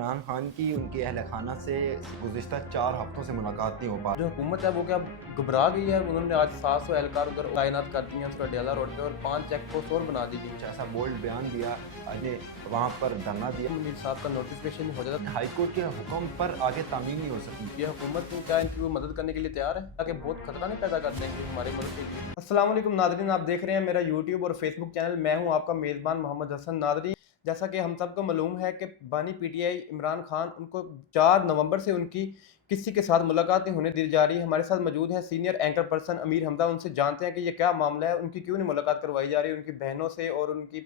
इमरान खान की उनके अहल खाना से गुज़िश्ता 4 हफ्तों से मुलाकात नहीं हो पा जो हुकूमत है वो क्या घबरा गई है। उन्होंने आज 700 एहलकार उधर तैनात कर दिए हैं उसका अडयाला रोड पे और 5 चेक पोस्ट और बना दी गई। कुछ ऐसा बोल्ड बयान दिया, ने वहाँ पर धरना दिया। मुनीर साहब का नोटिफिकेशन हो जाता हाई कोर्ट के हुक्म पर आगे तामील नहीं हो सकी। ये हुकूमत क्या इनकी वो मदद करने के लिए तैयार है ताकि बहुत खतरा नहीं पैदा कर देंगे हमारे मुल्क के लिए। अस्सलाम वालेकुम नादरीन, आप देख रहे हैं मेरा यूट्यूब और फेसबुक चैनल। मैं हूं आपका मेज़बान मोहम्मद हसन। नादरीन, जैसा कि हम सबको मालूम है कि बानी पीटीआई इमरान खान, उनको 4 नवंबर से उनकी किसी के साथ मुलाकात नहीं होने दी जा रही है। हमारे साथ मौजूद है सीनियर एंकर पर्सन अमीर हमदा। उनसे जानते हैं कि ये क्या मामला है, उनकी क्यों नहीं मुलाकात करवाई जा रही है उनकी बहनों से और उनकी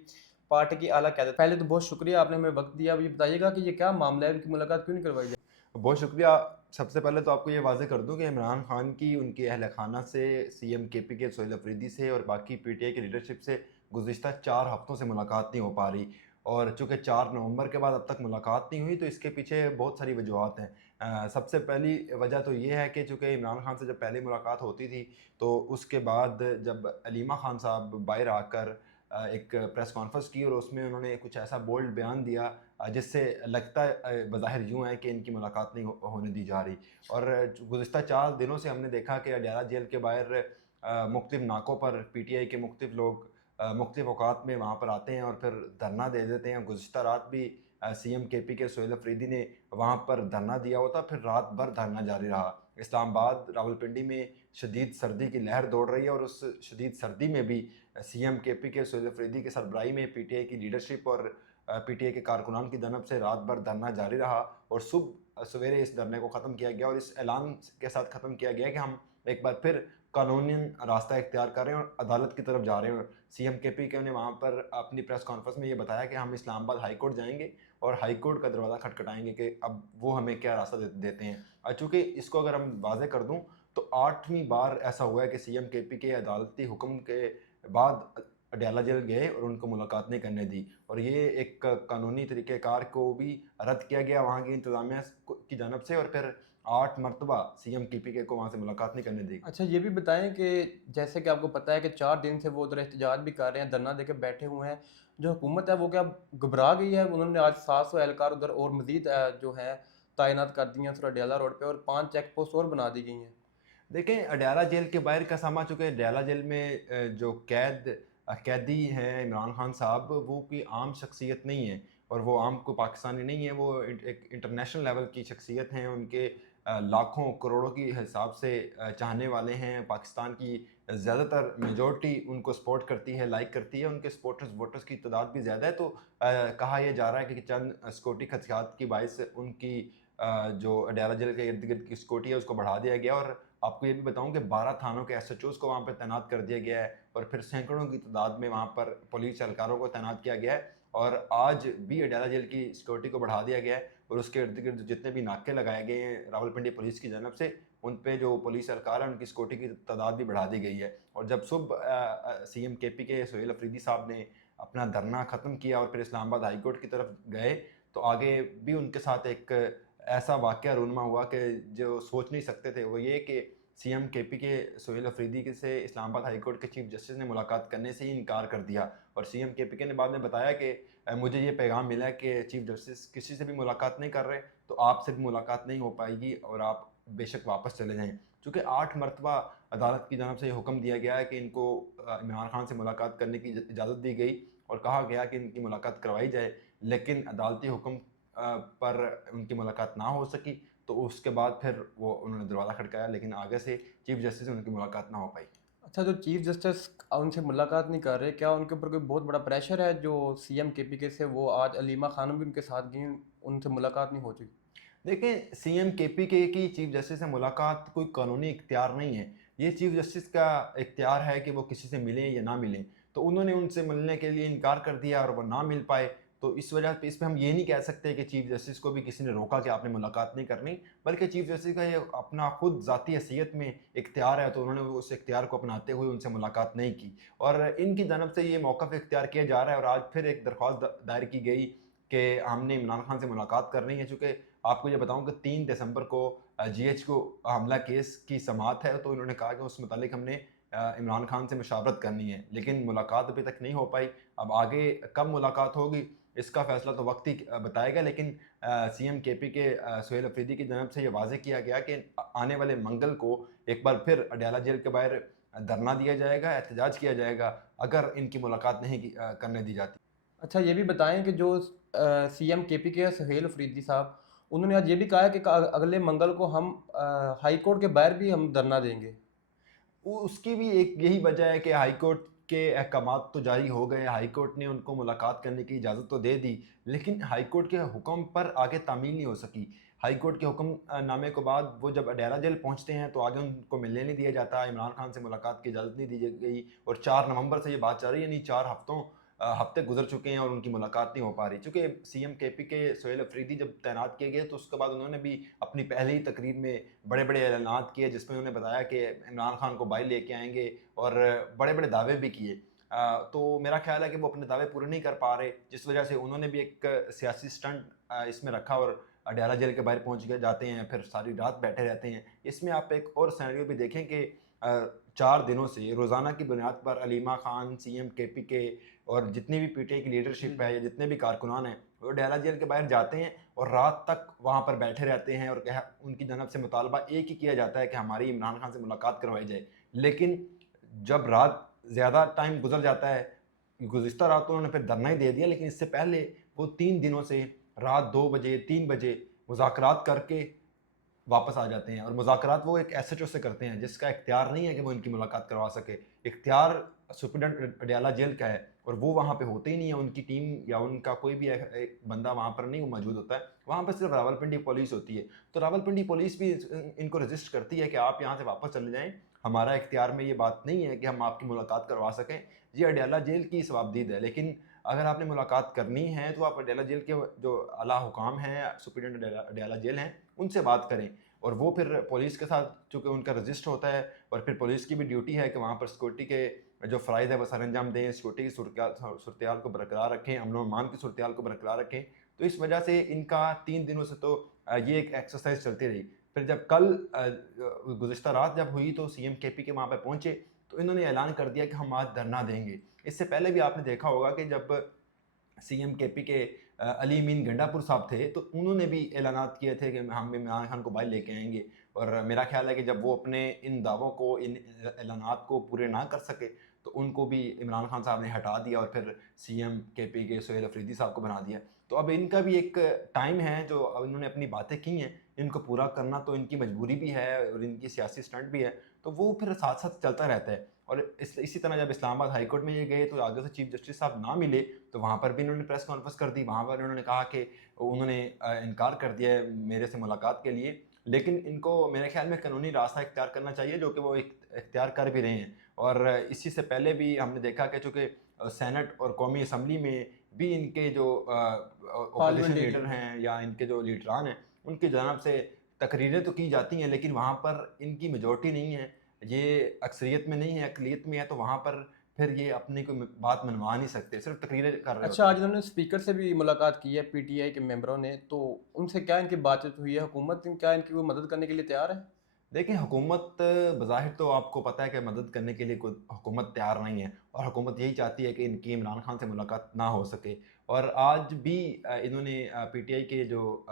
पार्टी की आला क़यादत। पहले तो बहुत शुक्रिया, आपने हमें वक्त दिया। अब ये बताइएगा कि ये क्या मामला है, उनकी मुलाकात क्यों नहीं करवाई जा बहुत शुक्रिया। सबसे पहले तो आपको ये वाज़ेह कर दूँ कि इमरान खान की उनके अहल खाना से, सीएम केपी के सोहेल अफरीदी से और बाकी पीटीआई की लीडरशिप से गुज़िश्ता 4 हफ्तों से मुलाकात नहीं हो पा रही। और चूँकि 4 नवंबर के बाद अब तक मुलाकात नहीं हुई, तो इसके पीछे बहुत सारी वजूहत हैं। सबसे पहली वजह तो ये है कि चूँकि इमरान खान से जब पहली मुलाकात होती थी, तो उसके बाद जब अलीमा खान साहब बाहर आकर एक प्रेस कॉन्फ्रेंस की और उसमें उन्होंने कुछ ऐसा बोल्ड बयान दिया जिससे लगता है बज़ाहिर यूँ है कि इनकी मुलाकात नहीं होने दी जा रही। और गुज़िश्ता 4 दिनों से हमने देखा कि अडयाला जेल के बाहर मुख्तलिफ़ नाकों पर पीटीआई के मुख्तलिफ़ लोग मुख्तलिफ़ औक़ात में वहाँ पर आते हैं और फिर धरना दे देते हैं। गुज़िश्ता रात भी सीएम केपी के सोहेल अफरीदी ने वहाँ पर धरना दिया हुआ था, फिर रात भर धरना जारी रहा। इस्लामाबाद, रावलपिंडी में शदीद सर्दी की लहर दौड़ रही है और उस शदीद सर्दी में भी सीएम केपी के सोहेल अफरीदी की सरबराही में पीटीआई की लीडरशिप और पीटीआई के कारकुनान की जानब से रात भर धरना जारी रहा और सवेरे इस धरने को ख़त्म किया गया और इस ऐलान के साथ ख़त्म किया गया कि हम एक बार फिर कानूनन रास्ता इख्तियार कर रहे हैं और अदालत की तरफ जा रहे हैं। सीएम केपी के ने वहाँ पर अपनी प्रेस कॉन्फ्रेंस में ये बताया कि हम इस्लामाबाद हाई कोर्ट जाएंगे और हाई कोर्ट का दरवाज़ा खटखटाएंगे कि अब वो हमें क्या रास्ता देते हैं। चूँकि इसको अगर हम वाज़ेह कर दूँ, तो 8वीं बार ऐसा हुआ है कि सीएम केपी के अदालती हुक्म के बाद अडयाला जेल गए और उनको मुलाकात नहीं करने दी और ये एक कानूनी तरीक़ेकार को भी रद्द किया गया वहाँ की इंतज़ामिया की जानब से और फिर 8 मरतबा सीएम केपी को वहाँ से मुलाकात नहीं करने दी। अच्छा, ये भी बताएं कि जैसे कि आपको पता है कि 4 दिन से वो उधर एहतजाज भी कर रहे हैं, धरना देके बैठे हुए हैं। जो हुकूमत है वो क्या घबरा गई है? उन्होंने आज 700 एहलकार उधर और मज़ीद जो है तैनात कर दिए हैं उस अडयाला रोड पे और 5 चेक पोस्ट और बना दी गई हैं। देखें, अडयाला जेल के बाहर का सामा, चूँकि अडयाला जेल में जो कैदी हैं इमरान खान साहब, वो कोई आम शख्सियत नहीं है और वो आम को पाकिस्तानी नहीं है, वो एक इंटरनेशनल लेवल की शख्सियत हैं। उनके लाखों करोड़ों की हिसाब से चाहने वाले हैं। पाकिस्तान की ज़्यादातर मेजॉरिटी उनको सपोर्ट करती है, लाइक करती है। उनके सपोर्टर्स वोटर्स की तादाद भी ज़्यादा है। तो कहा यह जा रहा है कि चंद सिक्योरिटी खदशात की बाइस उनकी जो अडयाला जेल के इर्द गिर्द की सिक्योरिटी है उसको बढ़ा दिया गया और आपको ये भी बताऊँ कि 12 थानों के एसएचओज़ को वहाँ पे तैनात कर दिया गया है और फिर सैकड़ों की तादाद में वहाँ पर पुलिस एहलकारों को तैनात किया गया है और आज भी अडयाला जेल की सिक्योरिटी को बढ़ा दिया गया है और उसके इर्द-गिर्द जितने भी नाके लगाए गए हैं रावलपिंडी पुलिस की जानब से, उन पे जो पुलिस एहलकार हैं उनकी सिक्योरिटी की तादाद भी बढ़ा दी गई है। और जब सुबह सीएम केपी के सोहेल अफरीदी साहब ने अपना धरना ख़त्म किया और फिर इस्लामाबाद हाई कोर्ट की तरफ गए, तो आगे भी उनके साथ एक ऐसा वाक़या रूनुमा हुआ कि जो सोच नहीं सकते थे। वो ये कि सीएम केपी के सोहेल अफरीदी के से इस्लामाबाद हाई कोर्ट के चीफ जस्टिस ने मुलाकात करने से ही इनकार कर दिया और सीएम केपी के ने बाद में बताया कि मुझे ये पैगाम मिला है कि चीफ जस्टिस किसी से भी मुलाकात नहीं कर रहे, तो आपसे भी मुलाकात नहीं हो पाएगी और आप बेशक वापस चले जाएँ। चूँकि 8 मरतबा अदालत की जानब से ये हुक्म दिया गया है कि इनको इमरान खान से मुलाकात करने की इजाज़त दी गई और कहा गया कि इनकी मुलाकात करवाई जाए, लेकिन अदालती हुक्म पर उनकी मुलाकात ना हो सकी, तो उसके बाद फिर वो उन्होंने दरवाज़ा खटकाया, लेकिन आगे से चीफ जस्टिस से उनकी मुलाकात ना हो पाई। अच्छा, जो चीफ जस्टिस उनसे मुलाकात नहीं कर रहे, क्या उनके ऊपर कोई बहुत बड़ा प्रेशर है जो सीएम केपी से वो आज अलीमा खानम भी उनके साथ गई, उनसे मुलाकात नहीं हो चुकी? देखें, सीएम केपी के की चीफ जस्टिस से मुलाकात कोई कानूनी इख्तियार नहीं है। ये चीफ जस्टिस का इख्तियार है कि वो किसी से मिलें या ना मिलें। तो उन्होंने उनसे मिलने के लिए इनकार कर दिया और वो ना मिल पाए, तो इस वजह पे इस पे हम ये नहीं कह सकते कि चीफ जस्टिस को भी किसी ने रोका कि आपने मुलाकात नहीं करनी, बल्कि चीफ जस्टिस का ये अपना खुद ज़ाती हैसियत में इख्तियार है, तो उन्होंने वो उस इख्तियार को अपनाते हुए उनसे मुलाकात नहीं की। और इनकी जानब से ये मौक़िफ़ इख्तियार किया जा रहा है और आज फिर एक दरख्वास्त दायर की गई कि हमने इमरान खान से मुलाकात करनी है। चूँकि आपको ये बताऊँ कि 3 दिसंबर को जीएचक्यू हमला केस की समाअत है, तो इन्होंने कहा कि उस मुतालिक हमने इमरान खान से मुशावरत करनी है, लेकिन मुलाकात अभी तक नहीं हो पाई। अब आगे कब मुलाकात होगी, اس کا فیصلہ تو وقت ہی بتائے گا، لیکن سی ایم کے پی کے سہیل افریدی کی جانب سے یہ واضح کیا گیا کہ آنے والے منگل کو ایک بار پھر اڈیالہ جیل کے باہر دھرنا دیا جائے گا، احتجاج کیا جائے گا اگر ان کی ملاقات نہیں کرنے دی جاتی۔ اچھا یہ بھی بتائیں کہ جو سی ایم کے پی کے سہیل افریدی صاحب، انہوں نے آج یہ بھی کہا ہے کہ اگلے منگل کو ہم ہائی کورٹ کے باہر بھی ہم دھرنا دیں گے۔ اس کی بھی ایک یہی وجہ ہے کہ ہائی کورٹ کے احکامات تو جاری ہو گئے، ہائی کورٹ نے ان کو ملاقات کرنے کی اجازت تو دے دی، لیکن ہائی کورٹ کے حکم پر آگے تعمیل نہیں ہو سکی۔ ہائی کورٹ کے حکم نامے کے بعد وہ جب اڈیالہ جیل پہنچتے ہیں تو آگے ان کو ملنے نہیں دیا جاتا، عمران خان سے ملاقات کی اجازت نہیں دی گئی، اور 4 نومبر سے یہ بات چل رہی ہے، یعنی 4 ہفتے گزر چکے ہیں اور ان کی ملاقات نہیں ہو پا رہی۔ چونکہ سی ایم کے پی کے سہیل افریدی جب تعینات کیے گئے تو اس کے بعد انہوں نے بھی اپنی پہلی تقریر میں بڑے بڑے اعلانات کیے، جس میں انہوں نے بتایا کہ عمران خان کو بائی لے کے آئیں گے، اور بڑے بڑے دعوے بھی کیے۔ تو میرا خیال ہے کہ وہ اپنے دعوے پورے نہیں کر پا رہے، جس وجہ سے انہوں نے بھی ایک سیاسی سٹنٹ اس میں رکھا اور اڈیالہ جیل کے باہر پہنچ گئے جاتے ہیں، پھر ساری رات بیٹھے رہتے ہیں۔ اس میں آپ ایک اور سینریو بھی دیکھیں کہ 4 دنوں سے روزانہ کی بنیاد پر علیمہ خان، سی ایم کے پی کے اور جتنی بھی پی ٹی آئی کی لیڈرشپ ہے یا جتنے بھی کارکنان ہیں وہ اڈیالہ جیل کے باہر جاتے ہیں اور رات تک وہاں پر بیٹھے رہتے ہیں، اور ان کی جانب سے مطالبہ ایک ہی کیا جاتا ہے کہ ہماری عمران خان سے ملاقات کروائی جائے۔ لیکن جب رات زیادہ ٹائم گزر جاتا ہے، گزشتہ رات تو انہوں نے پھر دھرنا ہی دے دیا، لیکن اس سے پہلے وہ 3 دنوں سے رات 2 بجے 3 بجے مذاکرات کر کے واپس آ جاتے ہیں، اور مذاکرات وہ ایک ایس ایچ او سے کرتے ہیں جس کا اختیار نہیں ہے کہ وہ ان کی ملاقات کروا سکے، اختیار سپرڈنٹ اڈیالہ جیل کا ہے، اور وہ وہاں پہ ہوتے ہی نہیں ہے، ان کی ٹیم یا ان کا کوئی بھی ایک بندہ وہاں پر نہیں موجود ہوتا ہے، وہاں پر صرف راولپنڈی پولیس ہوتی ہے۔ تو راولپنڈی پولیس بھی ان کو رجسٹ کرتی ہے کہ آپ یہاں سے واپس چلے جائیں، ہمارا اختیار میں یہ بات نہیں ہے کہ ہم آپ کی ملاقات کروا سکیں، یہ اڈیالہ جیل کی ثوابدید ہے۔ لیکن اگر آپ نے ملاقات کرنی ہے تو آپ اڈیالہ جیل کے جو اعلیٰ حکام ہیں، سپرڈنٹ اڈیالہ جیل ہیں، ان سے بات کریں، اور وہ پھر پولیس کے ساتھ چونکہ ان کا رجسٹ ہوتا ہے، اور پھر پولیس کی بھی ڈیوٹی ہے کہ وہاں پر سیکورٹی کے جو فرائض ہے وہ سر انجام دیں، سیکورٹی کی صورتحال کو برقرار رکھیں، امن و امان کی صورتحال کو برقرار رکھیں۔ تو اس وجہ سے ان کا 3 دنوں سے تو یہ ایک ایکسرسائز چلتی رہی۔ پھر جب کل گزشتہ رات جب ہوئی تو سی ایم کے پی کے وہاں پہ پہنچے تو انہوں نے اعلان کر دیا کہ ہم آج دھرنا دیں گے۔ اس سے پہلے بھی آپ نے دیکھا ہوگا کہ جب سی ایم کے پی کے علی امین گنڈا پور صاحب تھے تو انہوں نے بھی اعلانات کیے تھے کہ ہم عمران خان کو باہر لے کے آئیں گے، اور میرا خیال ہے کہ جب وہ اپنے ان دعووں کو، ان اعلانات کو پورے نہ کر سکے تو ان کو بھی عمران خان صاحب نے ہٹا دیا اور پھر سی ایم کے پی کے سہیل افریدی صاحب کو بنا دیا۔ تو اب ان کا بھی ایک ٹائم ہے، جو انہوں نے اپنی باتیں کی ہیں ان کو پورا کرنا تو ان کی مجبوری بھی ہے اور ان کی سیاسی سٹنٹ بھی ہے، تو وہ پھر ساتھ ساتھ چلتا رہتا ہے۔ اور اسی طرح جب اسلام آباد ہائی کورٹ میں یہ گئے تو آگے سے چیف جسٹس صاحب نہ ملے تو وہاں پر بھی انہوں نے پریس کانفرنس کر دی، وہاں پر انہوں نے کہا کہ انہوں نے انکار کر دیا ہے میرے سے ملاقات کے لیے، لیکن ان کو میرے خیال میں قانونی راستہ اختیار کرنا چاہیے، جو کہ وہ اختیار کر بھی رہے ہیں۔ اور اسی سے پہلے بھی ہم نے دیکھا کہ چونکہ سینٹ اور قومی اسمبلی میں بھی ان کے جو اپوزیشن لیڈر ہیں یا ان کے جو لیڈران ہیں ان کی جانب سے تقریریں تو کی جاتی ہیں، لیکن وہاں پر ان کی میجورٹی نہیں ہے، یہ اکثریت میں نہیں ہے، اقلیت میں ہے، تو وہاں پر پھر یہ اپنی کوئی بات منوا نہیں سکتے، صرف تقریریں کر رہے ہوتے اچھا ہیں۔ آج انہوں نے اسپیکر سے بھی ملاقات کی ہے پی ٹی آئی کے ممبروں نے، تو ان سے کیا ان کی بات چیت ہوئی ہے؟ حکومت کیا ان کی کوئی مدد کرنے کے لیے تیار ہے؟ دیکھیں حکومت بظاہر تو آپ کو پتہ ہے کہ مدد کرنے کے لیے کوئی حکومت تیار نہیں ہے، اور حکومت یہی چاہتی ہے کہ ان کی عمران خان سے ملاقات نہ ہو سکے، اور آج بھی انہوں نے پی ٹی آئی کے جو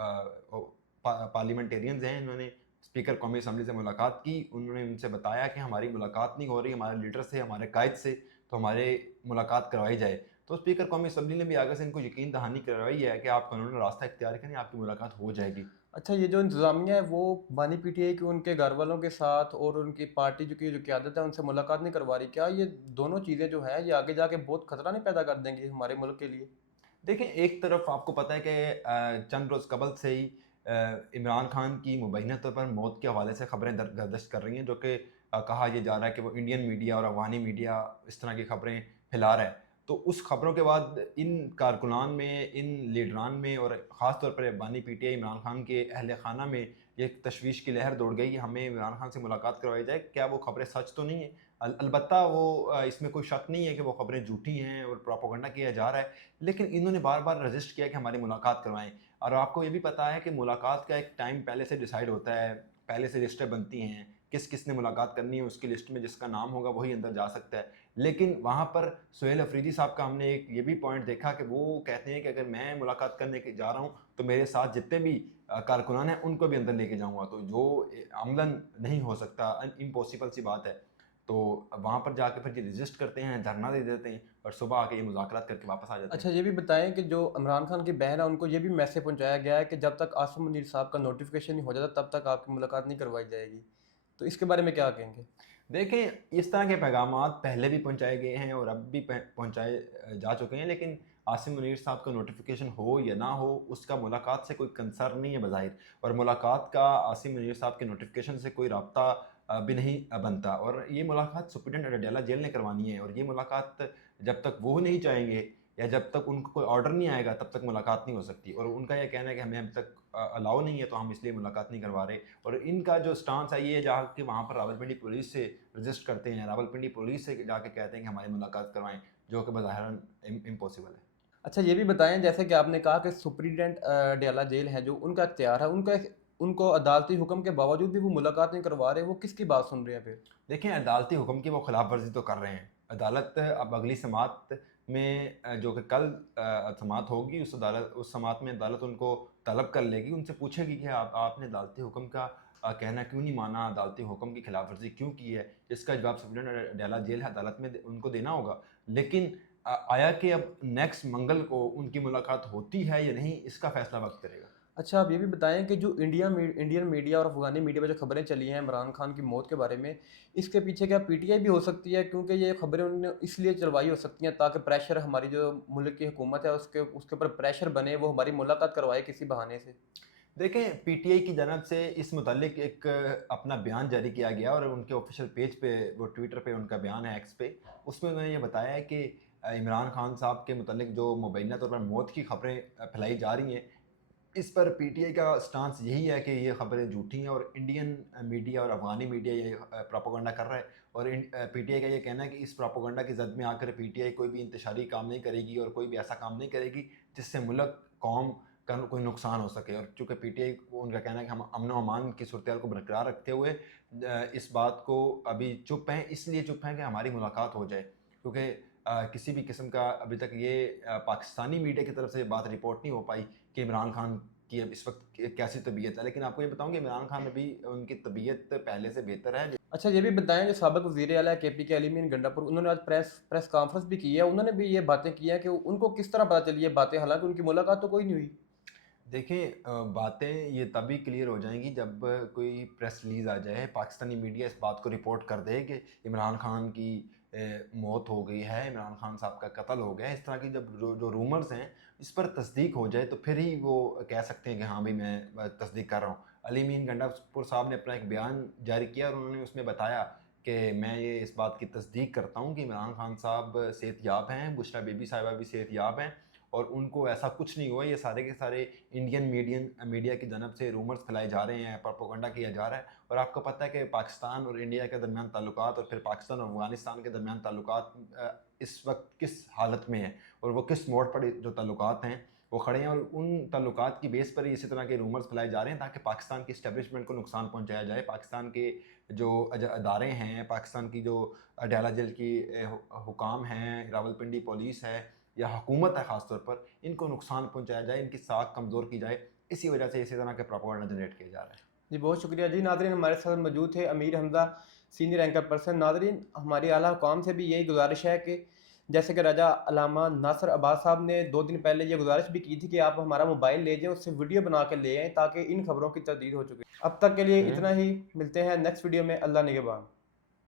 پارلیمنٹیرینز ہیں انہوں نے اسپیکر قومی اسمبلی سے ملاقات کی، انہوں نے ان سے بتایا کہ ہماری ملاقات نہیں ہو رہی ہمارے لیڈر سے، ہمارے قائد سے، تو ہمارے ملاقات کروائی جائے۔ تو اسپیکر قومی اسمبلی نے بھی آگے سے ان کو یقین دہانی کروائی ہے کہ آپ قانونی راستہ اختیار کریں، آپ کی ملاقات ہو جائے گی۔ اچھا یہ جو انتظامیہ ہے وہ بانی پی ٹی آئی کی ان کے گھر والوں کے ساتھ اور ان کی پارٹی جو قیادت ہے ان سے ملاقات نہیں کروا رہی، کیا یہ دونوں چیزیں جو ہیں یہ آگے جا کے بہت خطرہ نہیں پیدا کر دیں گی ہمارے ملک کے لیے؟ دیکھیں ایک طرف آپ کو پتہ ہے کہ چند روز قبل سے ہی عمران خان کی مبینہ طور پر موت کے حوالے سے خبریں گردش کر رہی ہیں، جو کہ کہا یہ جا رہا ہے کہ وہ انڈین میڈیا اور افغانی میڈیا اس طرح کی خبریں پھیلا رہا ہے۔ تو اس خبروں کے بعد ان کارکنان میں، ان لیڈران میں، اور خاص طور پر بانی P T I Imran Khan کے اہل خانہ میں یہ ایک تشویش کی لہر دوڑ گئی، ہمیں عمران خان سے ملاقات کروائی جائے، کیا وہ خبریں سچ تو نہیں ہیں؟ البتہ وہ اس میں کوئی شک نہیں ہے کہ وہ خبریں جھوٹی ہیں اور پروپیگنڈا کیا جا رہا ہے، لیکن انہوں نے بار بار رجسٹ کیا کہ ہماری ملاقات کروائیں، اور آپ کو یہ بھی پتہ ہے کہ ملاقات کا ایک ٹائم پہلے سے ڈیسائیڈ ہوتا ہے، پہلے سے لسٹیں بنتی ہیں किस किस ने मुलाकात करनी है उसकी लिस्ट में जिसका नाम होगा वही अंदर जा सकता है। लेकिन वहाँ पर सुहेल अफरीदी साहब का हमने एक ये भी पॉइंट देखा कि वो कहते हैं कि अगर मैं मुलाकात करने के जा रहा हूँ तो मेरे साथ जितने भी कारकुनान हैं उनको भी अंदर लेके जाऊँगा, तो जो अमलन नहीं हो सकता, इम्पॉसिबल सी बात है। तो वहाँ पर जाके फिर ये रजिस्ट करते हैं, धरना दे देते हैं और सुबह आके ये मुज़ाकरात करके वापस आ जाते हैं। अच्छा, ये भी बताएं कि जो इमरान खान की बहन है उनको ये भी मैसेज पहुंचाया गया है कि जब तक आसिम मुनीर साहब का नोटिफिकेशन नहीं हो जाता तब तक आपकी मुलाकात नहीं करवाई जाएगी, तो इसके बारे में क्या कहेंगे? देखें, इस तरह के पैगामात पहले भी पहुंचाए गए हैं और अब भी पहुंचाए जा चुके हैं, लेकिन आसिम मुनीर साहब का नोटिफिकेशन हो या ना हो उसका मुलाकात से कोई कंसर्न नहीं है बज़ाहिर, और मुलाकात का आसिम मुनीर साहब के नोटिफिकेशन से कोई राब्ता भी नहीं बनता, और ये मुलाकात सुप्रीडेंट अडयाला जेल ने करवानी है, और ये मुलाकात जब तक वो नहीं चाहेंगे या जब तक उनको कोई ऑर्डर नहीं आएगा तब तक मुलाकात नहीं हो सकती। और उनका ये कहना है कि हमें अब तक अलाउ नहीं है तो हम इसलिए मुलाकात नहीं करवा रहे। और इनका जो स्टांस है ये जहाँ कि वहाँ पर रावलपिंडी पुलिस से रजिस्ट करते हैं, रावलपिंडी पुलिस से जाके कहते हैं कि हमारी मुलाकात करवाएं, जो कि बज़ाहिरन इम्पॉसिबल है। अच्छा, ये भी बताएं जैसे कि आपने कहा कि सुप्रीडेंट अडयाला जेल है जो उनका इख्तियार है, उनको अदालती हुक्म के बावजूद भी वो मुलाकात नहीं करवा रहे, वो किसकी बात सुन रहे हैं फिर? देखें, अदालती हुक्म की वो खिलाफ वर्जी तो कर रहे हैं। अदालत अब अगली समात में जो कि कल समात होगी, उस समात में अदालत उनको तलब कर लेगी, उनसे पूछेगी कि आपने अदालती हुक्म का कहना क्यों नहीं माना, अदालती हुक्म की खिलाफ वर्जी क्यों की है। इसका जवाब सुप्रीडेंट अडयाला जेल है अदालत में उनको देना होगा। लेकिन आया कि अब नेक्स्ट मंगल को उनकी मुलाकात होती है या नहीं, इसका फैसला वक्त करेगा। अच्छा, आप ये भी बताएं कि जो इंडियन मीडिया और अफगानी मीडिया में जो खबरें चली हैं इमरान खान की मौत के बारे में, इसके पीछे क्या पीटीआई भी हो सकती है? क्योंकि ये खबरें उन्होंने इसलिए चलवाई हो सकती हैं ताकि प्रेशर हमारी जो मुल्क की हुकूमत है उसके ऊपर प्रेशर बने, वो हमारी मुलाकात करवाए किसी बहाने से। देखें, पीटीआई की जानब से इस मुतालिक एक अपना बयान जारी किया गया और उनके ऑफिशियल पेज पे, वो ट्विटर पे उनका बयान है, एक्स पे, उसमें उन्होंने ये बताया है कि इमरान खान साहब के मुतालिक जो मुबैना तौर पर मौत की खबरें फैलाई जा रही हैं, इस पर पीटीआई का स्टांस यही है कि ये खबरें झूठी हैं और इंडियन मीडिया और अफगानी मीडिया ये प्रोपेगेंडा कर रहा है। और पीटीआई का ये कहना है कि इस प्रोपेगेंडा की जद में आकर पीटीआई कोई भी इंतशारी काम नहीं करेगी और कोई भी ऐसा काम नहीं करेगी जिससे मुल्क कौम का कोई नुकसान हो सके। और चूँकि पीटीआई को उनका कहना है कि हम अमन व अमान की सूरत को बरकरार रखते हुए इस बात को अभी चुप हैं, इसलिए चुप हैं कि हमारी मुलाकात हो जाए, क्योंकि किसी भी किस्म का अभी तक ये पाकिस्तानी मीडिया की तरफ से बात रिपोर्ट नहीं हो पाई कि इमरान खान की अब इस वक्त कैसी तबीयत है। लेकिन आपको ये बताऊँ कि इमरान खान में भी उनकी तबीयत पहले से बेहतर है। अच्छा, ये भी बताएं जो साबिक वज़ीर आला केपी के अली मीन गंडापुर, उन्होंने आज प्रेस कॉन्फ्रेंस भी की है, उन्होंने भी ये बातें की हैं कि उनको किस तरह पता चली ये बातें, हालांकि उनकी मुलाकात तो कोई नहीं हुई। देखें, बातें ये तभी क्लियर हो जाएंगी जब कोई प्रेस रिलीज़ आ जाए, पाकिस्तानी मीडिया इस बात को रिपोर्ट कर दे कि इमरान खान की मौत हो गई है, इमरान खान साहब का कत्ल हो गया है। इस तरह की जब जो रूमर्स हैं इस पर तस्दीक हो जाए तो फिर ही वो कह सकते हैं कि हाँ भाई मैं तस्दीक कर रहा हूँ। अली मीन गंडापुर साहब ने अपना एक बयान जारी किया और उन्होंने उसमें बताया कि मैं ये इस बात की तस्दीक करता हूँ कि इमरान खान साहब सेहतयाब हैं, बुशरा बीबी साहिबा भी सेहतयाब हैं और उनको ऐसा कुछ नहीं हुआ। ये सारे के सारे इंडियन मीडिया की जानब से रूमर्स फैलाए जा रहे हैं, प्रोपेगेंडा किया जा रहा है। और आपको पता है कि पाकिस्तान और इंडिया के दरमियान ताल्लुकात और फिर पाकिस्तान और अफगानिस्तान के दरमियान ताल्लुकात इस वक्त किस हालत में हैं और वो किस मोड़ पर जो ताल्लुकात हैं वो खड़े हैं, और उन ताल्लुकात की बेस पर ही इसी तरह के रूमर्स फैलाए जा रहे हैं ताकि पाकिस्तान की इस्टेब्लिशमेंट को नुकसान पहुँचाया जाए। पाकिस्तान के जो अदारे हैं, पाकिस्तान की जो अडयाला जेल की हुकाम हैं, रावलपिंडी पुलिस है या हुकूमत है ख़ास तौर पर, इनको नुकसान पहुंचाया जाए, इनकी साख कमज़ोर की जाए। इसी वजह से इसी तरह के प्रोपेगेंडा जनरेट किया जा रहा है। जी, बहुत शुक्रिया जी। नादरीन, हमारे साथ मौजूद थे Amir Hamza, senior anchor person. Nadreen, हमारी आला हुकाम से भी यही गुजारिश है कि जैसे कि राजा अल्लामा नासिर अब्बास साहब ने 2 दिन पहले ये गुजारिश भी की थी कि आप हमारा मोबाइल ले जाएं, उससे वीडियो बना के ले आएँ ताकि इन खबरों की तस्दीक हो चुकी है। अब तक के लिए इतना ही, मिलते हैं नेक्स्ट वीडियो में। अल्लाह निगहबान।